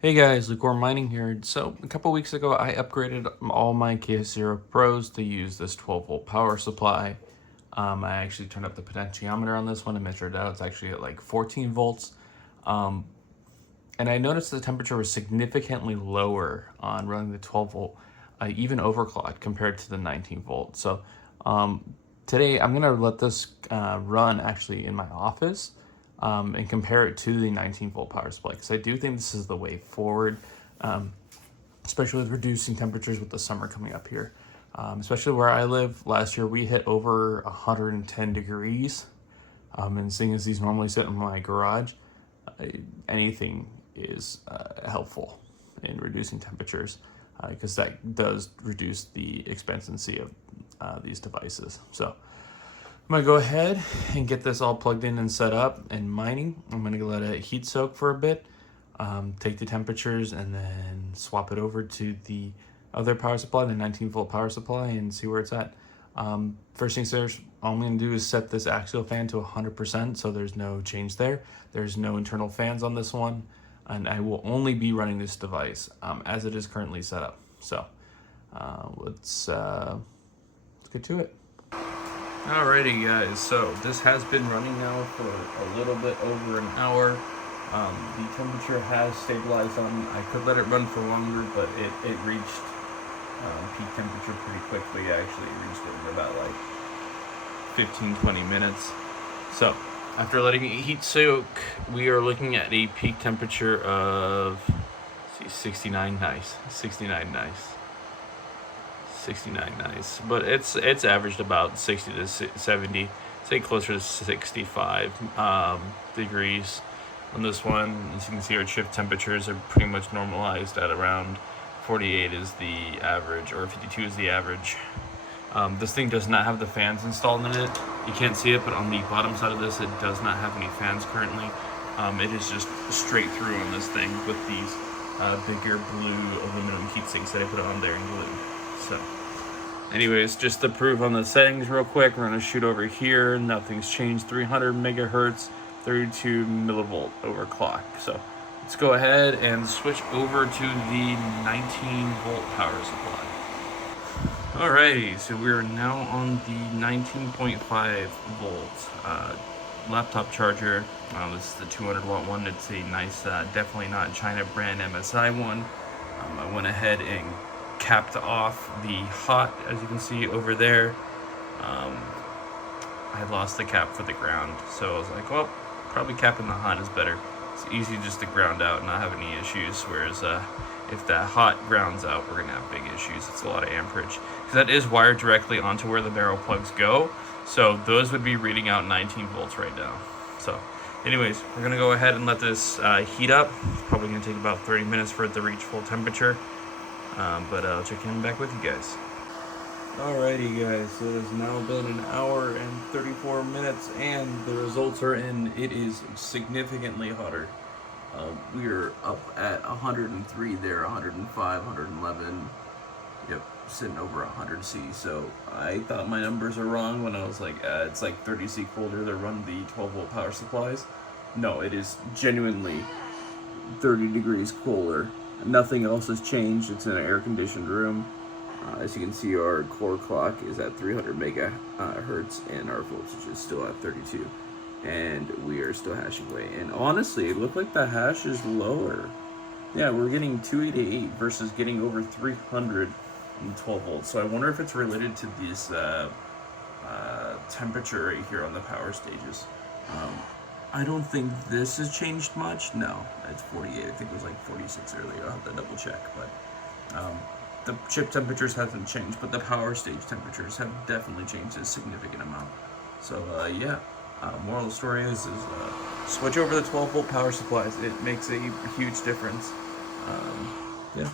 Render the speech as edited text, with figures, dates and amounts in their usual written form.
Hey guys, Lukewarm Mining here. So a couple weeks ago, I upgraded all my KS0 Pros to use this 12-volt power supply. I actually turned up the potentiometer on this one and measured it out. It's actually at like 14 volts. And I noticed the temperature was significantly lower on running the 12 volt, even overclocked compared to the 19 volt. So today I'm gonna let this run actually in my office and compare it to the 19 volt power supply, because I do think this is the way forward, especially with reducing temperatures with the summer coming up here. Especially where I live, last year we hit over 110 degrees. And seeing as these normally sit in my garage, anything is helpful in reducing temperatures, because that does reduce the expensivency of these devices. So I'm gonna go ahead and get this all plugged in and set up and mining. I'm gonna let it heat soak for a bit, take the temperatures, and then swap it over to the other power supply, the 19 volt power supply, and see where it's at. First things first, all I'm going to do is set this axial fan to 100%, so there's no change there. There's no internal fans on this one, and I will only be running this device as it is currently set up. So let's get to it. Alrighty guys, so this has been running now for a little bit over an hour. The temperature has stabilized on. I could let it run for longer, but it reached peak temperature pretty quickly. I actually reached it in about like 15-20 minutes. So after letting it heat soak, we are looking at a peak temperature of 69 nice. 69 nice. 69 nice. But it's averaged about 60 to 70, say closer to 65 degrees on this one. As you can see, our shift temperatures are pretty much normalized at around 48 is the average, or 52 is the average. This thing does not have the fans installed in it. You can't see it, but on the bottom side of this, it does not have any fans currently. It is just straight through on this thing with these bigger blue aluminum heat sinks that I put on there in glue. So anyways, just to prove on the settings real quick, we're gonna shoot over here. Nothing's changed. 300 megahertz, 32 millivolt overclock. So let's go ahead and switch over to the 19 volt power supply. Alrighty, so we're now on the 19.5 volt laptop charger. This is the 200 watt one. It's a nice, definitely not China brand MSI one. I went ahead and capped off the hot, as you can see over there. I lost the cap for the ground, so I was like, well, probably capping the hot is better. It's easy just to ground out and not have any issues, whereas if that hot grounds out, we're gonna have big issues. It's a lot of amperage, because that is wired directly onto where the barrel plugs go, so those would be reading out 19 volts right now. So anyways, we're gonna go ahead and let this heat up. It's probably gonna take about 30 minutes for it to reach full temperature, but I'll check in back with you guys. Alrighty guys, so it has now been an hour and 34 minutes and the results are in. It is significantly hotter. We're up at 103 there, 105, 111, yep, sitting over 100 C. So I thought my numbers are wrong when I was like, it's like 30 C colder to run the 12 volt power supplies. No, it is genuinely 30 degrees cooler. Nothing else has changed. It's in an air conditioned room. As you can see, our core clock is at 300 megahertz and our voltage is still at 32. And we are still hashing away. And honestly, it looked like the hash is lower. Yeah, we're getting 288 versus getting over 300 in 12 volts. So I wonder if it's related to this temperature right here on the power stages. I don't think this has changed much. No, it's 48. I think it was like 46 earlier. I'll have to double check. But the chip temperatures haven't changed, but the power stage temperatures have definitely changed a significant amount. So yeah, moral of the story is switch over the 12 volt power supplies. It makes a huge difference. Yeah.